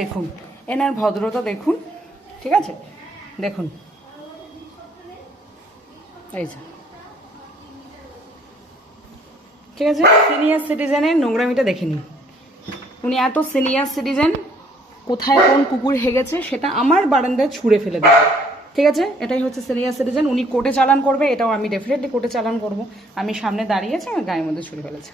দেখুন এনার ভদ্রতা দেখুন, ঠিক আছে, দেখুন এই যে, ঠিক আছে। সিনিয়র সিটিজেনের নোংরামিটা দেখে নিন। উনি এত সিনিয়র সিটিজেন, কোথায় কোন কুকুর হেগেছে সেটা আমার বারান্দায় ছুঁড়ে ফেলে দেবে, ঠিক আছে। এটাই হচ্ছে সিনিয়র সিটিজেন। উনি কোর্টে চালান করবে, এটাও আমি ডেফিনেটলি কোর্টে চালান করব। আমি সামনে দাঁড়িয়েছি, আমার গায়ের মধ্যে ছুঁড়ে ফেলেছে।